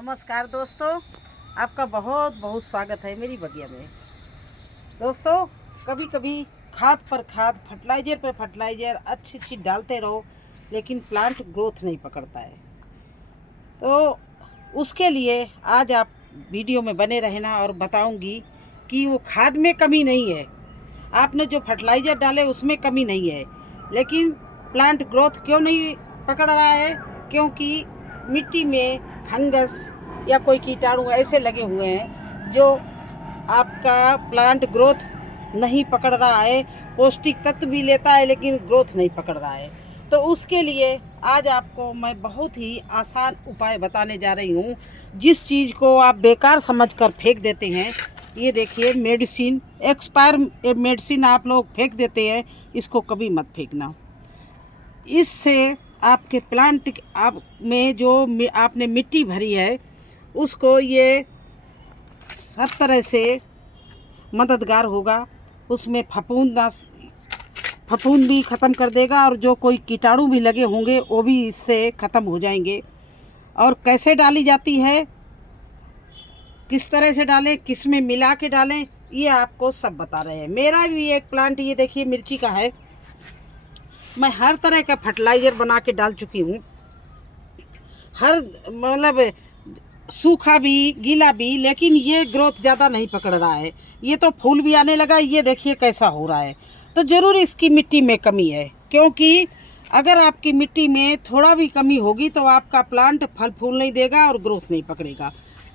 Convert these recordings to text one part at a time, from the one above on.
नमस्कार दोस्तों, आपका बहुत बहुत स्वागत है मेरी बगिया में। दोस्तों, कभी कभी खाद पर खाद, फर्टिलाइज़र पर फर्टिलाइज़र अच्छी डालते रहो, लेकिन प्लांट ग्रोथ नहीं पकड़ता है। तो उसके लिए आज आप वीडियो में बने रहना और बताऊंगी कि वो खाद में कमी नहीं है, आपने जो फर्टिलाइज़र डाले उसमें कमी नहीं है, लेकिन प्लांट ग्रोथ क्यों नहीं पकड़ रहा है? क्योंकि मिट्टी में फंगस या कोई कीटाणु ऐसे लगे हुए हैं जो आपका प्लांट ग्रोथ नहीं पकड़ रहा है। पौष्टिक तत्व भी लेता है लेकिन ग्रोथ नहीं पकड़ रहा है। तो उसके लिए आज आपको मैं बहुत ही आसान उपाय बताने जा रही हूँ, जिस चीज़ को आप बेकार समझकर फेंक देते हैं। ये देखिए, मेडिसिन, एक्सपायर मेडिसिन आप लोग फेंक देते हैं, इसको कभी मत फेंकना। इससे आपके प्लांट आप में जो आपने मिट्टी भरी है उसको ये सब तरह से मददगार होगा। उसमें फफूंद भी ख़त्म कर देगा और जो कोई कीटाणु भी लगे होंगे वो भी इससे ख़त्म हो जाएंगे। और कैसे डाली जाती है, किस तरह से डालें, किस में मिला के डालें, ये आपको सब बता रहे हैं। मेरा भी एक प्लांट, ये देखिए, मिर्ची का है। मैं हर तरह का फर्टिलाइज़र बना के डाल चुकी हूँ, हर मतलब सूखा भी गीला भी, लेकिन ये ग्रोथ ज़्यादा नहीं पकड़ रहा है। ये तो फूल भी आने लगा, ये देखिए कैसा हो रहा है। तो ज़रूर इसकी मिट्टी में कमी है, क्योंकि अगर आपकी मिट्टी में थोड़ा भी कमी होगी तो आपका प्लांट फल फूल नहीं देगा और ग्रोथ नहीं पकड़ेगा,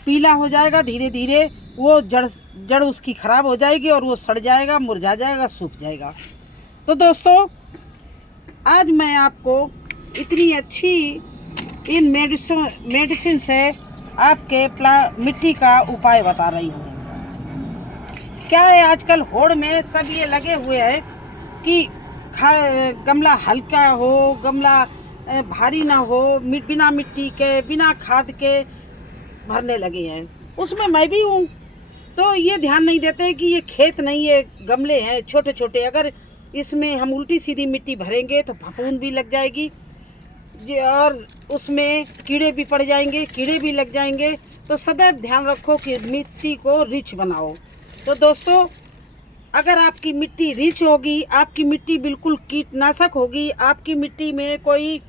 पीला हो जाएगा। धीरे धीरे वो जड़ उसकी ख़राब हो जाएगी और वो सड़ जाएगा, मुरझा जाएगा, सूख जाएगा। तो दोस्तों, आज मैं आपको इतनी अच्छी इन मेडिसिन से आपके मिट्टी का उपाय बता रही हूँ। क्या है, आजकल होड़ में सब ये लगे हुए हैं कि गमला हल्का हो, गमला भारी ना हो, बिना मिट्टी के, बिना खाद के भरने लगे हैं। उसमें मैं भी हूँ। तो ये ध्यान नहीं देते कि ये खेत नहीं है, गमले हैं छोटे छोटे। अगर इसमें हम उल्टी सीधी मिट्टी भरेंगे तो फफूंद भी लग जाएगी और उसमें कीड़े भी पड़ जाएंगे, कीड़े भी लग जाएंगे। तो सदैव ध्यान रखो कि मिट्टी को रिच बनाओ। तो दोस्तों, अगर आपकी मिट्टी रिच होगी, आपकी मिट्टी बिल्कुल कीटनाशक होगी, आपकी मिट्टी में कोई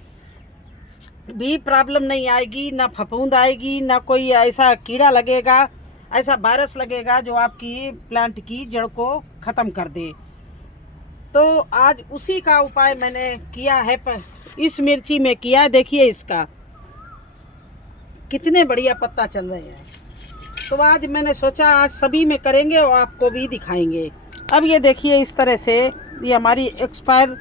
भी प्रॉब्लम नहीं आएगी, ना फफूंद आएगी, ना कोई ऐसा कीड़ा लगेगा, ऐसा वायरस लगेगा जो आपकी प्लांट की जड़ को ख़त्म कर दे। तो आज उसी का उपाय मैंने किया है, इस मिर्ची में किया है। देखिए इसका कितने बढ़िया पत्ता चल रहे हैं। तो आज मैंने सोचा आज सभी में करेंगे और आपको भी दिखाएंगे। अब ये देखिए, इस तरह से ये हमारी एक्सपायर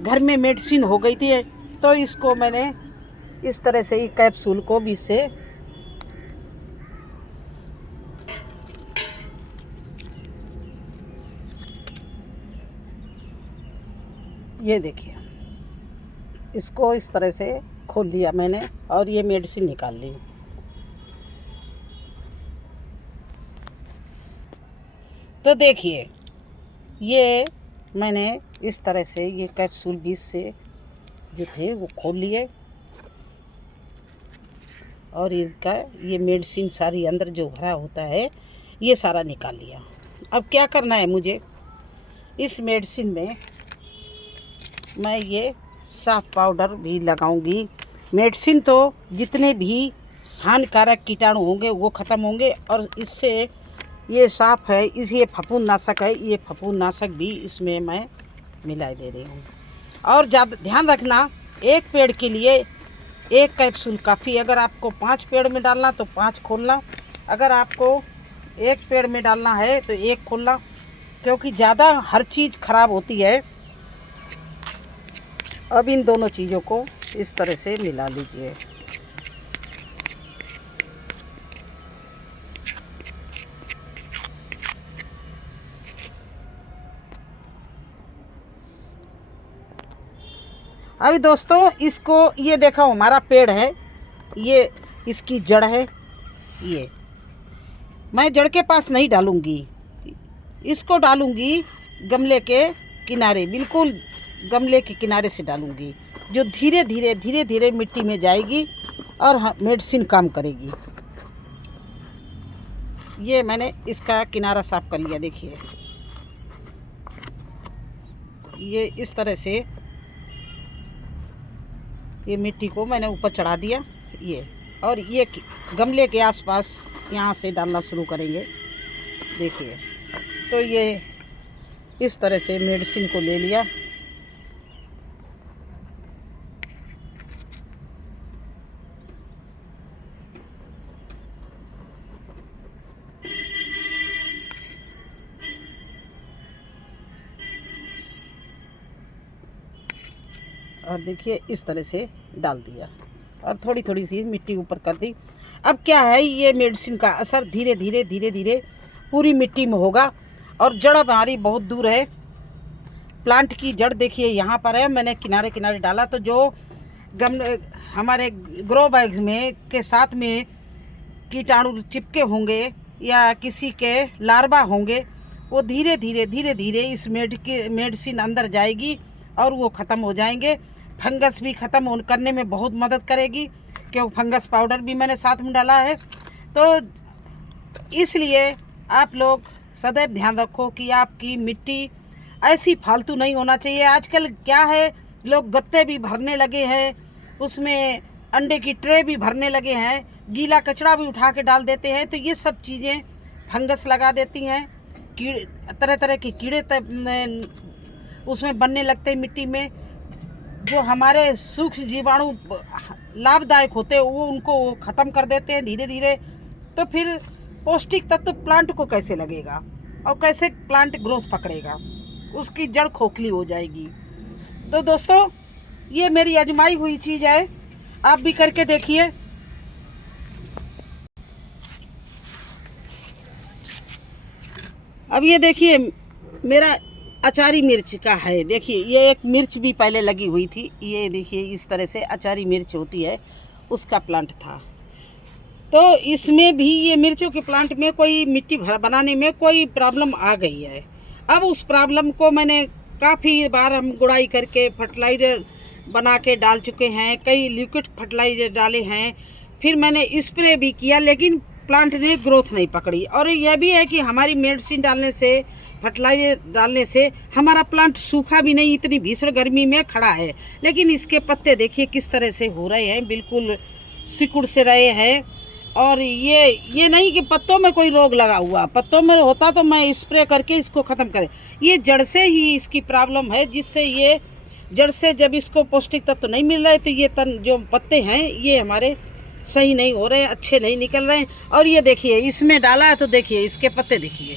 घर में मेडिसिन हो गई थी, तो इसको मैंने इस तरह से ही कैप्सूल को बीच से ये देखिए, इसको इस तरह से खोल लिया मैंने और ये मेडिसिन निकाल ली। तो देखिए, ये मैंने इस तरह से ये कैप्सूल बीच से जो थे वो खोल लिए और इसका ये मेडिसिन सारी अंदर जो भरा होता है ये सारा निकाल लिया। अब क्या करना है मुझे, इस मेडिसिन में मैं ये साफ पाउडर भी लगाऊंगी। मेडिसिन तो जितने भी हानिकारक कीटाणु होंगे वो ख़त्म होंगे, और इससे ये साफ है, ये फफूंदनाशक है, ये फफूंदनाशक भी इसमें मैं मिला दे रही हूँ। और ज़्यादा ध्यान रखना, एक पेड़ के लिए एक कैप्सूल काफ़ी। अगर आपको 5 पेड़ में डालना तो 5 खोलना, अगर आपको एक पेड़ में डालना है तो एक खोलना, क्योंकि ज़्यादा हर चीज़ ख़राब होती है। अब इन दोनों चीज़ों को इस तरह से मिला लीजिए। अभी दोस्तों, इसको ये देखो, हमारा पेड़ है, ये इसकी जड़ है। ये मैं जड़ के पास नहीं डालूंगी, इसको डालूंगी गमले के किनारे, बिल्कुल गमले के किनारे से डालूंगी, जो धीरे धीरे मिट्टी में जाएगी और मेडिसिन काम करेगी। ये मैंने इसका किनारा साफ कर लिया। देखिए ये इस तरह से ये मिट्टी को मैंने ऊपर चढ़ा दिया ये, और ये गमले के आसपास यहाँ से डालना शुरू करेंगे। देखिए तो ये इस तरह से मेडिसिन को ले लिया। और देखिए इस तरह से डाल दिया और थोड़ी थोड़ी सी मिट्टी ऊपर कर दी। अब क्या है, ये मेडिसिन का असर धीरे धीरे पूरी मिट्टी में होगा। और जड़ हमारी बहुत दूर है, प्लांट की जड़ देखिए यहाँ पर है। मैंने किनारे किनारे डाला, तो जो गमले हमारे ग्रो बैग्स में के साथ में कीटाणु चिपके होंगे या किसी के लार्वा होंगे, वो धीरे धीरे इस मेडिसिन अंदर जाएगी और वो ख़त्म हो जाएंगे। फंगस भी ख़त्म करने में बहुत मदद करेगी, क्योंकि फंगस पाउडर भी मैंने साथ में डाला है। तो इसलिए आप लोग सदैव ध्यान रखो कि आपकी मिट्टी ऐसी फालतू नहीं होना चाहिए। आजकल क्या है, लोग गत्ते भी भरने लगे हैं, उसमें अंडे की ट्रे भी भरने लगे हैं, गीला कचरा भी उठा के डाल देते हैं। तो ये सब चीज़ें फंगस लगा देती हैं, कीड़े तरह तरह के कीड़े उसमें बनने लगते हैं मिट्टी में। जो हमारे सूक्ष्म जीवाणु लाभदायक होते हैं वो उनको ख़त्म कर देते हैं धीरे धीरे। तो फिर पौष्टिक तत्व प्लांट को कैसे लगेगा और कैसे प्लांट ग्रोथ पकड़ेगा, उसकी जड़ खोखली हो जाएगी। तो दोस्तों ये मेरी आजमाई हुई चीज़ है, आप भी करके देखिए। अब ये देखिए मेरा अचारी मिर्च का है। देखिए ये एक मिर्च भी पहले लगी हुई थी, ये देखिए इस तरह से अचारी मिर्च होती है, उसका प्लांट था। तो इसमें भी ये मिर्चों के प्लांट में कोई मिट्टी बनाने में कोई प्रॉब्लम आ गई है। अब उस प्रॉब्लम को मैंने काफ़ी बार हम गुड़ाई करके फर्टिलाइज़र बना के डाल चुके हैं, कई लिक्विड फर्टिलाइज़र डाले हैं, फिर मैंने स्प्रे भी किया, लेकिन प्लांट ने ग्रोथ नहीं पकड़ी। और यह भी है कि हमारी मेडिसिन डालने से, फर्टिलाइज़र डालने से हमारा प्लांट सूखा भी नहीं, इतनी भीषण गर्मी में खड़ा है, लेकिन इसके पत्ते देखिए किस तरह से हो रहे हैं, बिल्कुल सिकुड़ से रहे हैं। और ये नहीं कि पत्तों में कोई रोग लगा हुआ, पत्तों में होता तो मैं स्प्रे करके इसको ख़त्म करें। ये जड़ से ही इसकी प्रॉब्लम है, जिससे ये जड़ से जब इसको पौष्टिक तत्व नहीं मिल रहे तो ये जो पत्ते हैं ये हमारे सही नहीं हो रहे, अच्छे नहीं निकल रहे हैं। और ये देखिए इसमें डाला है तो देखिए इसके पत्ते देखिए।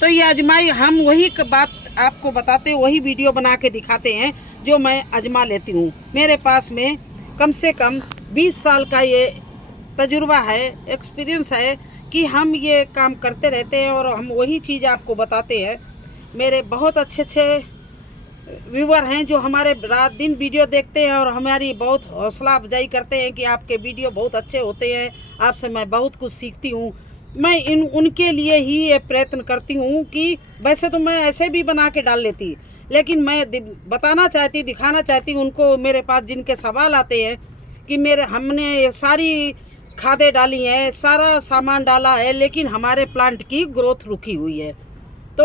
तो ये आजमाई, हम वही बात आपको बताते, वही वीडियो बना के दिखाते हैं जो मैं आजमा लेती हूँ। मेरे पास में कम से कम 20 साल का ये तजुर्बा है, एक्सपीरियंस है कि हम ये काम करते रहते हैं और हम वही चीज़ आपको बताते हैं। मेरे बहुत अच्छे व्यूवर हैं जो हमारे रात दिन वीडियो देखते हैं और हमारी बहुत हौसला अफजाई करते हैं कि आपके वीडियो बहुत अच्छे होते हैं, आपसे मैं बहुत कुछ सीखती हूँ। मैं उनके लिए ही ये प्रयत्न करती हूँ कि वैसे तो मैं ऐसे भी बना के डाल लेती, लेकिन मैं बताना चाहती, दिखाना चाहती उनको, मेरे पास जिनके सवाल आते हैं कि हमने सारी खादें डाली हैं, सारा सामान डाला है, लेकिन हमारे प्लांट की ग्रोथ रुकी हुई है। तो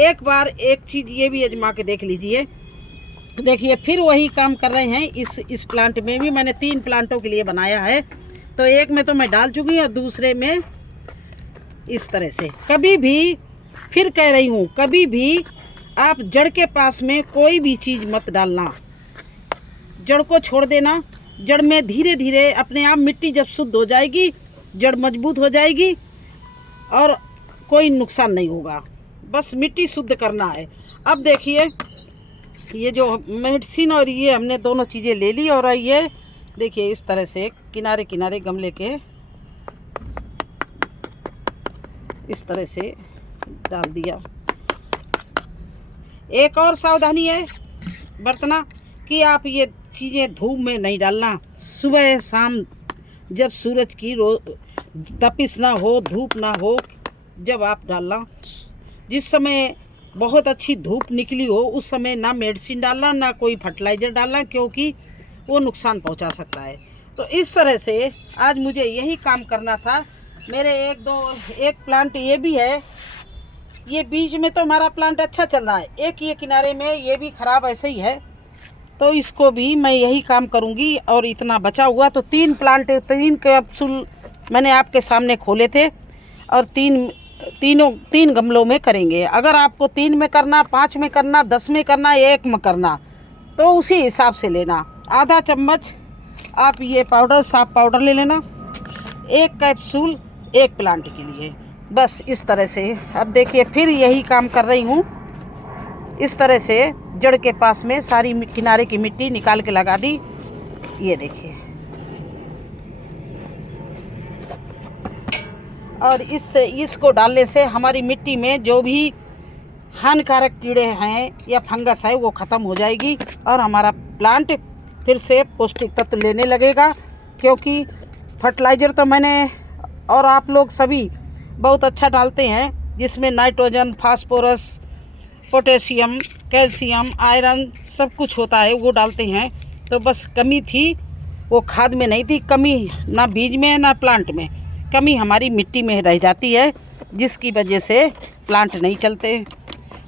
एक बार एक चीज़ ये भी आजमा के देख लीजिए। देखिए फिर वही काम कर रहे हैं। इस प्लांट में भी मैंने 3 प्लांटों के लिए बनाया है, तो एक में तो मैं डाल चुकी हूँ और दूसरे में इस तरह से। कभी भी, फिर कह रही हूँ, कभी भी आप जड़ के पास में कोई भी चीज़ मत डालना, जड़ को छोड़ देना। जड़ में धीरे धीरे अपने आप मिट्टी जब शुद्ध हो जाएगी, जड़ मजबूत हो जाएगी और कोई नुकसान नहीं होगा, बस मिट्टी शुद्ध करना है। अब देखिए ये जो मेडिसिन और ये हमने दोनों चीज़ें ले ली, और ये देखिए इस तरह से किनारे किनारे गमले के इस तरह से डाल दिया। एक और सावधानी है बरतना कि आप ये चीज़ें धूप में नहीं डालना। सुबह शाम जब सूरज की तपिश ना हो, धूप ना हो, जब आप डालना, जिस समय बहुत अच्छी धूप निकली हो उस समय ना मेडिसिन डालना, ना कोई फर्टिलाइज़र डालना, क्योंकि वो नुकसान पहुंचा सकता है। तो इस तरह से आज मुझे यही काम करना था। मेरे एक प्लांट ये भी है, ये बीच में तो हमारा प्लांट अच्छा चल रहा है, एक ये किनारे में ये भी ख़राब ऐसे ही है, तो इसको भी मैं यही काम करूँगी। और इतना बचा हुआ तो 3 कैप्सूल मैंने आपके सामने खोले थे और तीन गमलों में करेंगे। अगर आपको 3 में करना, 5 में करना, 10 में करना, 1 में करना, तो उसी हिसाब से लेना। आधा चम्मच आप ये पाउडर, साफ पाउडर ले लेना, 1 कैप्सूल 1 प्लांट के लिए, बस इस तरह से। अब देखिए फिर यही काम कर रही हूँ। इस तरह से जड़ के पास में सारी किनारे की मिट्टी निकाल के लगा दी। ये देखिए, और इसको डालने से हमारी मिट्टी में जो भी हानिकारक कीड़े हैं या फंगस है वो ख़त्म हो जाएगी और हमारा प्लांट फिर से पौष्टिक तत्व लेने लगेगा। क्योंकि फर्टिलाइज़र तो मैंने और आप लोग सभी बहुत अच्छा डालते हैं, जिसमें nitrogen, phosphorus, potassium, calcium, iron सब कुछ होता है, वो डालते हैं। तो बस कमी थी वो खाद में नहीं थी, कमी ना बीज में ना प्लांट में, कमी हमारी मिट्टी में रह जाती है, जिसकी वजह से प्लांट नहीं चलते।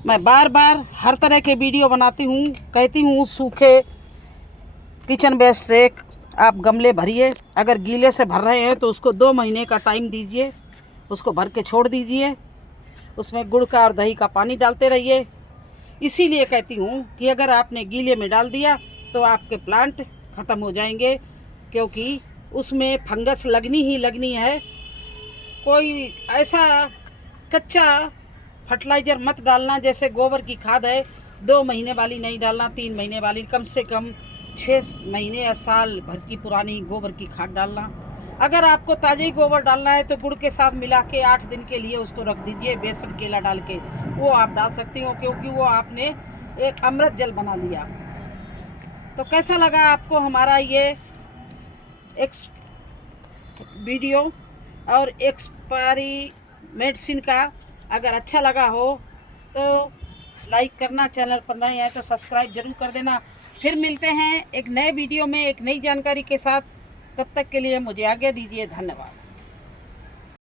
मैं बार बार हर तरह के वीडियो बनाती हूँ, कहती हूँ सूखे किचन वेस्ट से आप गमले भरिए। अगर गीले से भर रहे हैं तो उसको 2 महीने का टाइम दीजिए, उसको भर के छोड़ दीजिए, उसमें गुड़ का और दही का पानी डालते रहिए। इसीलिए कहती हूँ कि अगर आपने गीले में डाल दिया तो आपके प्लांट ख़त्म हो जाएंगे, क्योंकि उसमें फंगस लगनी ही लगनी है। कोई ऐसा कच्चा फर्टिलाइज़र मत डालना, जैसे गोबर की खाद है 2 महीने वाली नहीं डालना, 3 महीने वाली, कम से कम 6 महीने या साल भर की पुरानी गोबर की खाद डालना। अगर आपको ताज़ा ही गोबर डालना है तो गुड़ के साथ मिला के 8 दिन के लिए उसको रख दीजिए, बेसन केला डाल के, वो आप डाल सकती हो, क्योंकि वो आपने एक अमृत जल बना लिया। तो कैसा लगा आपको हमारा ये वीडियो और एक्सपायरी मेडिसिन का? अगर अच्छा लगा हो तो लाइक करना, चैनल पर नए हैं तो सब्सक्राइब जरूर कर देना। फिर मिलते हैं एक नए वीडियो में एक नई जानकारी के साथ। तब तक के लिए मुझे आज्ञा दीजिए। धन्यवाद।